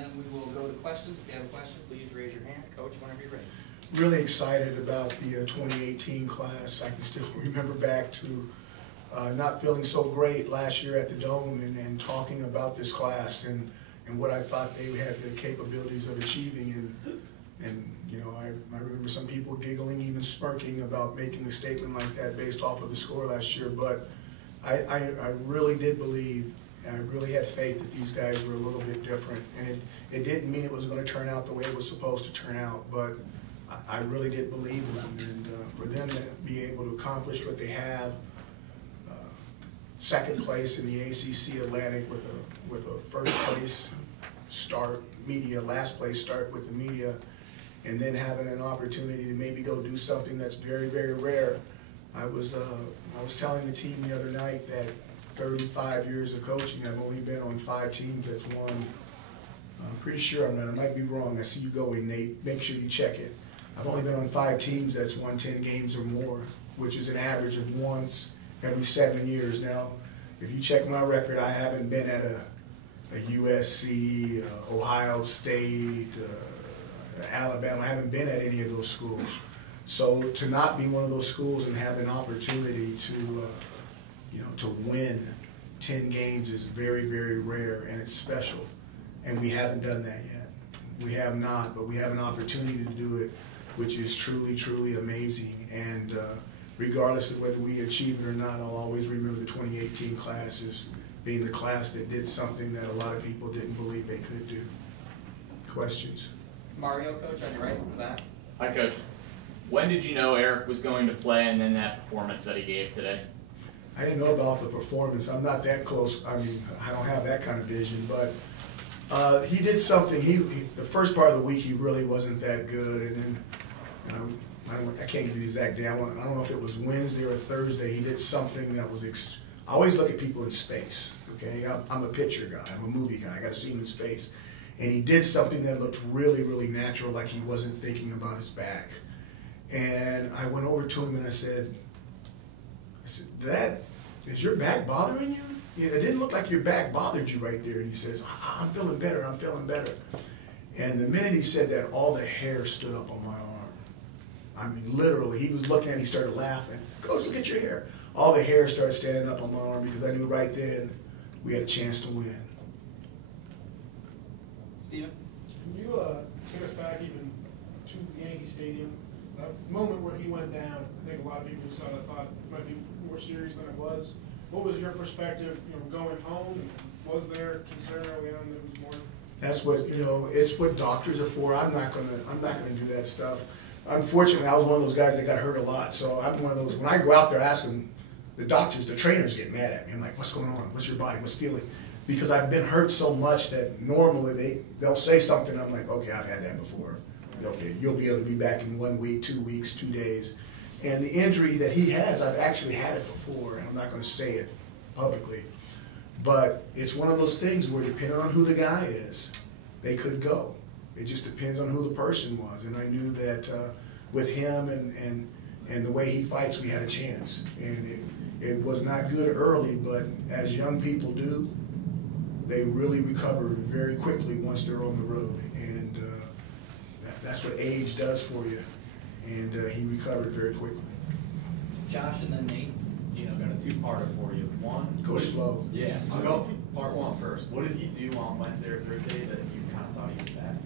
then we will go to questions. If you have a question, please raise your hand. Coach, whenever you're ready. Really excited about the 2018 class. I can still remember back to not feeling so great last year at the Dome and talking about this class and what I thought they had the capabilities of achieving. And you know, I remember some people giggling, even smirking about making a statement like that based off of the score last year. But I really did believe, I really had faith that these guys were a little bit different. And it didn't mean it was going to turn out the way it was supposed to turn out, but I really did believe in them. And for them to be able to accomplish what they have, second place in the ACC Atlantic with a first place start, media, last place start with the media, and then having an opportunity to maybe go do something that's very, very rare. I was telling the team the other night that 35 years of coaching, I've only been on 5 teams that's won. I'm pretty sure I'm not. I might be wrong. I see you going, Nate. Make sure you check it. I've only been on 5 teams that's won 10 games or more, which is an average of once every 7 years. Now, if you check my record, I haven't been at a USC, Ohio State, Alabama. I haven't been at any of those schools. So to not be one of those schools and have an opportunity to, you know, to win 10 games is very, very rare, and it's special. And we haven't done that yet. We have not, but we have an opportunity to do it, which is truly, truly amazing. And regardless of whether we achieve it or not, I'll always remember the 2018 class as being the class that did something that a lot of people didn't believe they could do. Questions? Mario, Coach, on your right, in the back. Hi, Coach. When did you know Eric was going to play, and then that performance that he gave today? I didn't know about the performance. I'm not that close. I mean, I don't have that kind of vision, but he did something. The first part of the week, he really wasn't that good, and then I can't give you the exact day. I don't know if it was Wednesday or Thursday. He did something that was. I always look at people in space. Okay, I'm a picture guy. I'm a movie guy. I got to see him in space, and he did something that looked really, really natural, like he wasn't thinking about his back. And I went over to him and I said, "Dad, is your back bothering you? Yeah, it didn't look like your back bothered you right there." And he says, "I'm feeling better. I'm feeling better." And the minute he said that, all the hair stood up on my arm. I mean, literally, he was looking at it, he started laughing. "Coach, look at your hair." All the hair started standing up on my arm because I knew right then we had a chance to win. Steven? Can you take us back even to Yankee Stadium? That moment where he went down, I think a lot of people who saw that thought it might be more serious than it was. What was your perspective, you know, going home? Was there concern early on that it was more? That's what, you know, it's what doctors are for. I'm not gonna do that stuff. Unfortunately, I was one of those guys that got hurt a lot. So I'm one of those, when I go out there asking the doctors, the trainers get mad at me. I'm like, "What's going on? What's your body? What's feeling?" Because I've been hurt so much that normally they'll say something. I'm like, "Okay, I've had that before. Okay, you'll be able to be back in 1 week, 2 weeks, 2 days." And the injury that he has, I've actually had it before, and I'm not going to say it publicly. But it's one of those things where depending on who the guy is, they could go. It just depends on who the person was. And I knew that with him and the way he fights, we had a chance. And it was not good early, but as young people do, they really recover very quickly once they're on the road. And that's what age does for you. And he recovered very quickly. Josh and then Nate. Dino, got a two-parter for you. One. Go slow. Yeah, I'll go part one first. What did he do on Wednesday or Thursday that you kind of thought he was bad?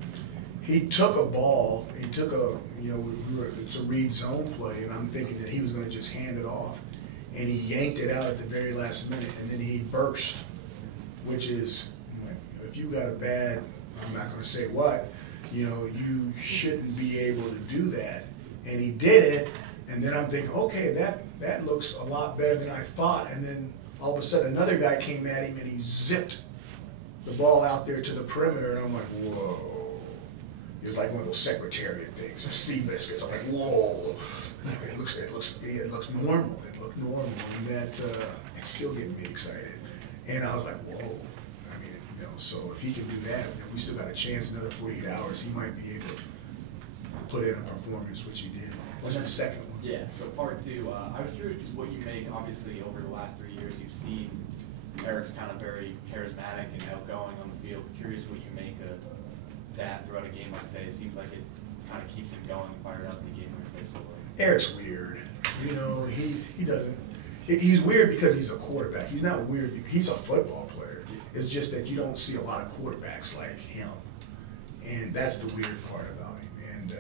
He took a ball. He took it's a read zone play, and I'm thinking that he was going to just hand it off. And he yanked it out at the very last minute, and then he burst, which is, like, if you got a bad, I'm not going to say what, you know, you shouldn't be able to do that. And he did it, and then I'm thinking, okay, that looks a lot better than I thought. And then all of a sudden another guy came at him and he zipped the ball out there to the perimeter, and I'm like, whoa. It was like one of those Secretariat things, or sea biscuits. I'm like, whoa. It looks normal. It looked normal, and that it's still getting me excited. And I was like, whoa. I mean, you know, so if he can do that, and we still got a chance another 48 hours, he might be able to put in a performance, which he did. What's the second one? Yeah, so part two, I was curious just what you make, obviously, over the last 3 years, you've seen Eric's kind of very charismatic and outgoing on the field. Curious what you make of that throughout a game like today? It seems like it kind of keeps it going and fired up in the game like today. So Eric's weird. You know, he doesn't. He's weird because he's a quarterback. He's not weird. He's a football player. It's just that you don't see a lot of quarterbacks like him, and that's the weird part about him. And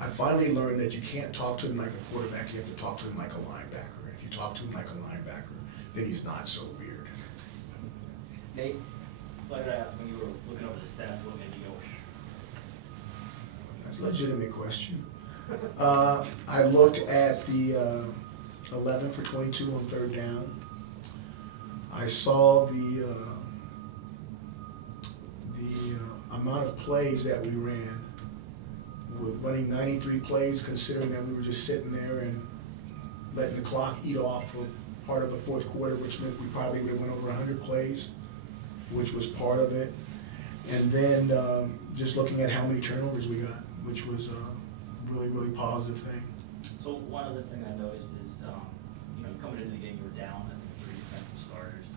I finally learned that you can't talk to him like a quarterback. You have to talk to him like a linebacker. And if you talk to him like a linebacker, then he's not so weird. Nate? Like I asked when you were looking over the stats, what made you go? That's a legitimate question. I looked at the 11 for 22 on third down. I saw the amount of plays that we ran. We're running 93 plays, considering that we were just sitting there and letting the clock eat off for part of the fourth quarter, which meant we probably would have went over 100 plays, which was part of it. And then just looking at how many turnovers we got, which was a really, really positive thing. So one other thing I noticed is, coming into the game, you were down, I think, 3 defensive starters.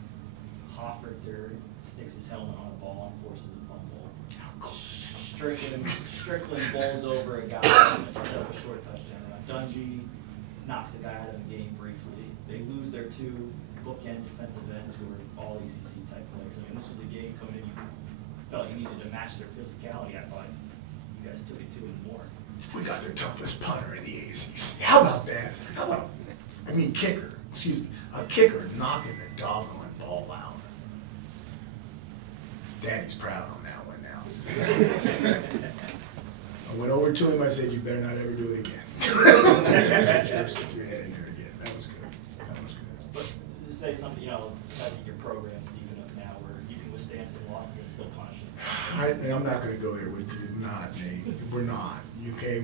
Hofford third sticks his helmet on a ball and forces a fumble. How cool is that? Strickland bowls over a guy and set up a short touchdown. Dungy knocks a guy out of the game briefly. They lose their 2 bookend defensive ends who are all ACC type players. I mean, this was a game coming in, you felt you needed to match their physicality. I thought you guys took it to it more. We got the toughest punter in the ACC. How about that? Kicker. Excuse me. A kicker knocking the doggone ball out. Daddy's proud on that one now. I went over to him. I said, "You better not ever do it again." Just stick your head in there again. That was good. That was good. But to say something, I think your program's deep enough now where you can withstand some losses and still punish it. I'm not going to go there with you. Not, Nate. We're not. Okay.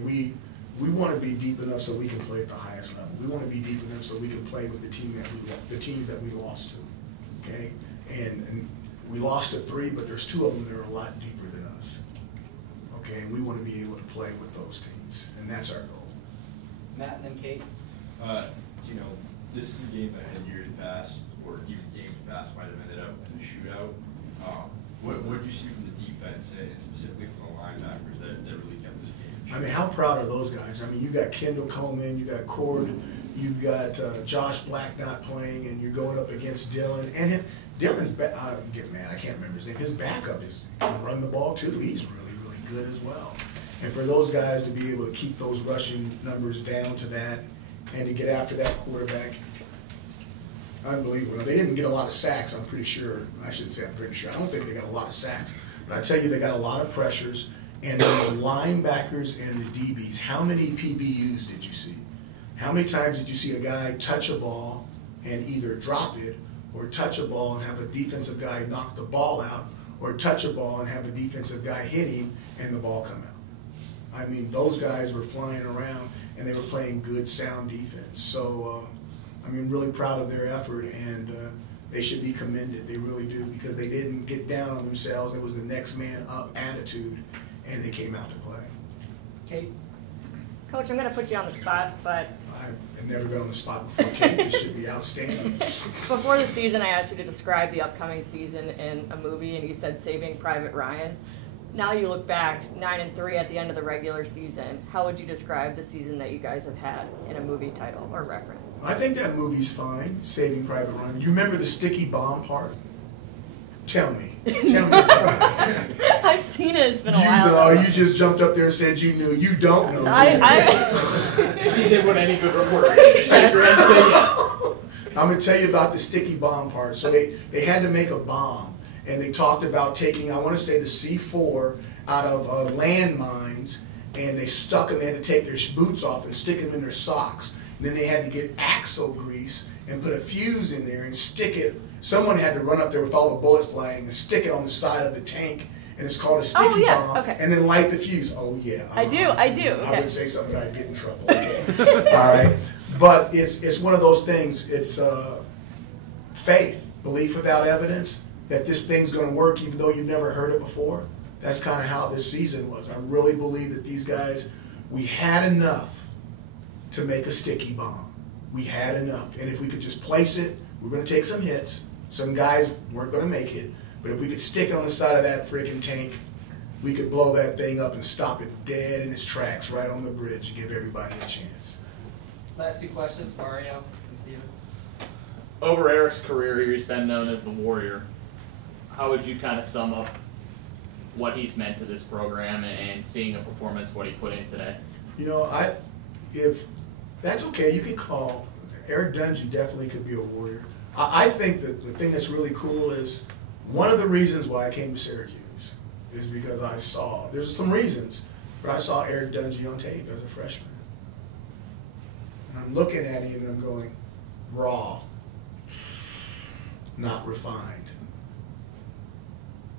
We want to be deep enough so we can play at the highest level. We want to be deep enough so we can play with the teams that we lost to. Okay. And we lost to 3, but there's 2 of them that are a lot deeper than us. Okay. And we want to be able to play with those teams, and that's our goal. Matt and then Kate? This is a game that in years past, or even games past, might have ended up in a shootout. What did you see from the defense, and specifically from the linebackers, that really kept this game? I mean, how proud are those guys? I mean, you got Kendall Coleman, you got Cord, you got Josh Black not playing, and you're going up against Dylan. And Dylan's, I'm getting mad, I can't remember his name. His backup can run the ball too. He's really, really good as well. And for those guys to be able to keep those rushing numbers down to that and to get after that quarterback, unbelievable. Now, they didn't get a lot of sacks, I'm pretty sure. I shouldn't say I'm pretty sure. I don't think they got a lot of sacks. But I tell you, they got a lot of pressures. And the linebackers and the DBs, how many PBUs did you see? How many times did you see a guy touch a ball and either drop it, or touch a ball and have a defensive guy knock the ball out, or touch a ball and have a defensive guy hit him and the ball come out? I mean, those guys were flying around and they were playing good, sound defense. So, really proud of their effort, and they should be commended. They really do, because they didn't get down on themselves. It was the next man up attitude, and they came out to play. Kate? Coach, I'm going to put you on the spot, but I've never been on the spot before, Kate. This should be outstanding. before the season, I asked you to describe the upcoming season in a movie, and you said Saving Private Ryan. Now you look back, 9-3 at the end of the regular season. How would you describe the season that you guys have had in a movie title or reference? I think that movie's fine, Saving Private Ryan. You remember the sticky bomb part? Tell me. Tell me about it. I've seen it. It's been a while. You just jumped up there and said you knew. You don't know. She did what any good reporter did. She just ran and said yes. I'm going to tell you about the sticky bomb part. So they had to make a bomb, and they talked about taking, I want to say, the C4 out of landmines, and they stuck them. They had to take their boots off and stick them in their socks. And then they had to get axle grease and put a fuse in there and stick it. Someone had to run up there with all the bullets flying and stick it on the side of the tank, and it's called a sticky bomb. Okay. And then light the fuse. Oh yeah. I do. Okay. I would say something, I'd get in trouble. Okay. All right. But it's one of those things. It's faith, belief without evidence that this thing's going to work, even though you've never heard it before. That's kind of how this season was. I really believe that these guys, we had enough to make a sticky bomb. We had enough, and if we could just place it, we're going to take some hits. Some guys weren't going to make it, but if we could stick it on the side of that freaking tank, we could blow that thing up and stop it dead in its tracks right on the bridge and give everybody a chance. Last two questions, Mario and Steven. Over Eric's career, he's been known as the Warrior. How would you kind of sum up what he's meant to this program and seeing a performance, what he put in today? You know, if that's okay, you can call Eric Dungy. Definitely could be a Warrior. I think that the thing that's really cool is one of the reasons why I came to Syracuse is because I saw, there's some reasons, but I saw Eric Dungy on tape as a freshman. And I'm looking at him and I'm going, raw, not refined,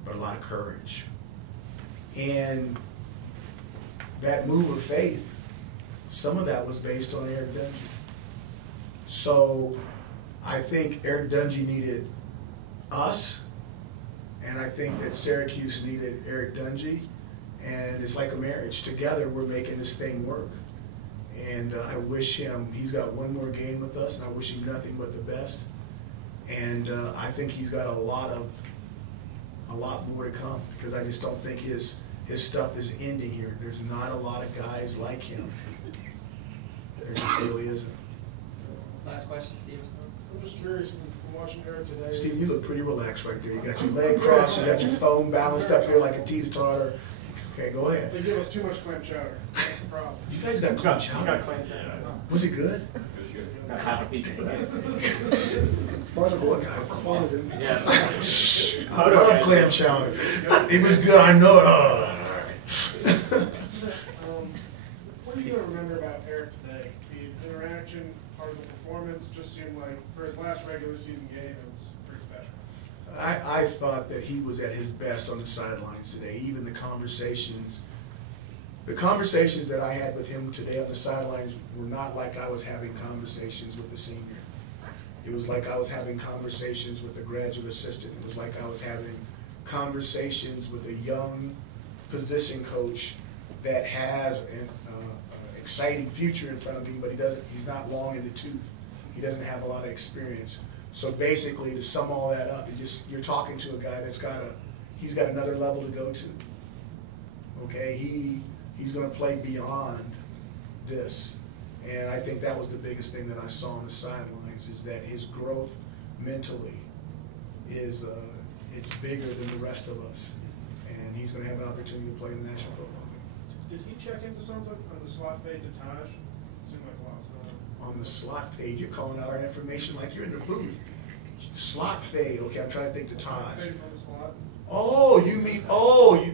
but a lot of courage. And that move of faith, some of that was based on Eric Dungy. So I think Eric Dungy needed us, and I think that Syracuse needed Eric Dungy, and it's like a marriage. Together we're making this thing work. And I wish him, he's got one more game with us, and I wish him nothing but the best. And I think he's got a lot more to come, because I just don't think his stuff is ending here. There's not a lot of guys like him. There just really isn't. Last question, Steven. I'm just curious from watching Eric today. Steve, you look pretty relaxed right there. You got your leg crossed, you got your phone balanced up there like a teeter-totter. Okay, go ahead. They give us too much clam chowder. That's the problem. You guys got clam chowder? Was it good? It was good. Got half a piece of that. Poor guy. Yeah. I love clam chowder. It was good, I know it. Oh, all right. What are you going to remember about Eric today? The interaction, part of the performance, just seemed like for his last regular season game, it was pretty special. I thought that he was at his best on the sidelines today. Even the conversations that I had with him today on the sidelines were not like I was having conversations with a senior. It was like I was having conversations with a graduate assistant. It was like I was having conversations with a young position coach that has an exciting future in front of him, but he's not long in the tooth. He doesn't have a lot of experience. So basically, to sum all that up, you're talking to a guy that's he's got another level to go to. Okay, he's going to play beyond this, and I think that was the biggest thing that I saw on the sidelines, is that his growth mentally is it's bigger than the rest of us, and he's going to have an opportunity to play in the National Football League. Did he check into something on the slot fade to Taj? Seemed like a lot was going on. On the slot fade, you're calling out our information like you're in the booth. Slot fade, okay, I'm trying to think the Taj. Fade from the slot? Oh,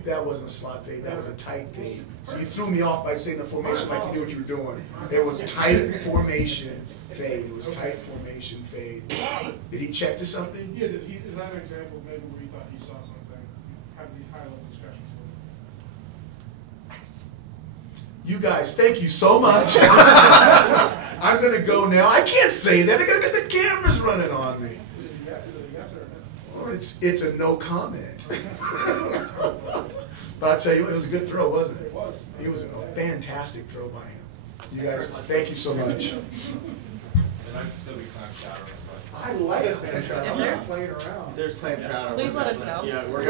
that wasn't a slot fade, that was a tight fade. So you threw me off by saying the formation like you knew what you were doing. It was tight formation fade, it was tight formation fade. Did he check to something? Yeah, is that an example of maybe where you thought he saw something, have these high-level discussions with him? You guys, thank you so much. I'm gonna go now. I can't say that, I gotta get the cameras running on me. Is it a yes or a no? Well, it's a no comment. But I'll tell you what, it was a good throw, wasn't it? It was. It was a fantastic throw by him. You guys, thank you so much. And I'd still be clam chowder. I like clam chowder. I'm not playing around. There's clam chowder. Please let us know. Yeah, we're gonna.